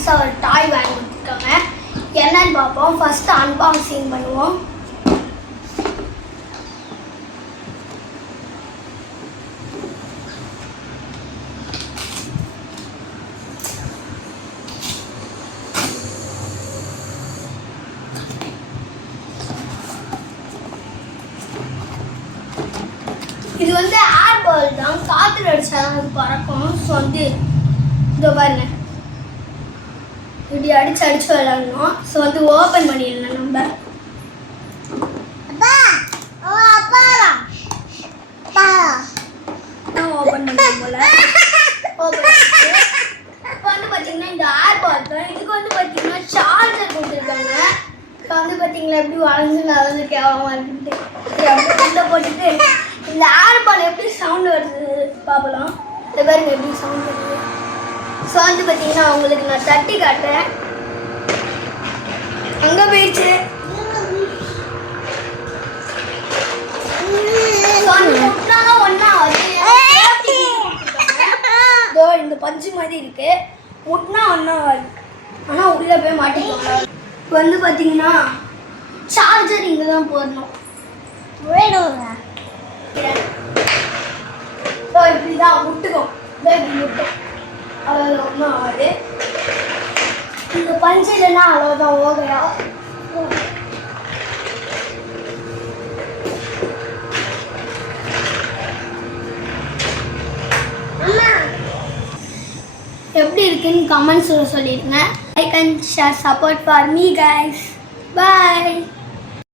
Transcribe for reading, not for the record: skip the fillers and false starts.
புதுசாக ஒரு டாய் வாங்கி கொடுத்துருக்காங்க. என்னன்னு பார்ப்போம். ஃபர்ஸ்ட் அன்பாக்சிங் பண்ணுவோம். இது வந்து ஏர் பால் தான், காற்றுல அடிச்சா தான் அது பறக்கும். ஸோ வந்து இதோ பாருங்க, இப்படி அடிச்சு விளையாடணும். ஸோ வந்து ஓப்பன் பண்ணிடலாம். நம்ம ஓப்பன் பண்ணலாம் போல. ஓப்பன் இப்போ வந்து பார்த்தீங்கன்னா இந்த ஏர் பால் தான். இதுக்கு வந்து பார்த்தீங்கன்னா சார்ஜர் கொடுத்துருக்காங்க. இப்போ வந்து பார்த்தீங்களா எப்படி வளைஞ்சு நடந்து கேவலமாக இருக்குது. அப்படி போட்டுட்டு இந்த ஏர் பால் எப்படி சவுண்ட் வருது பார்க்கலாம். இந்த பாருங்க எப்படி சவுண்ட் வருது. ஸோ வந்து பார்த்தீங்கன்னா உங்களுக்கு நான் தட்டி காட்டுறேன். அங்கே போயிடுச்சு. இந்த பஞ்சு மாதிரி இருக்கு, முட்டினா ஒன்றா வருது. ஆனால் உள்ளே போய் மாட்டிக்கோங்க. இப்போ வந்து பார்த்தீங்கன்னா சார்ஜர் இங்கே தான் போடணும். இப்படி தான் முட்டுக்கும். இப்படி முட்டும், அவ்வளோதான், ஒன்றும் ஆகாது. இந்த பஞ்சு இல்லைன்னா அவ்வளோதான், ஓகையா. எப்படி இருக்குன்னு கமெண்ட்ஸில் சொல்லிடுங்க. Like and share, support for me guys. Bye.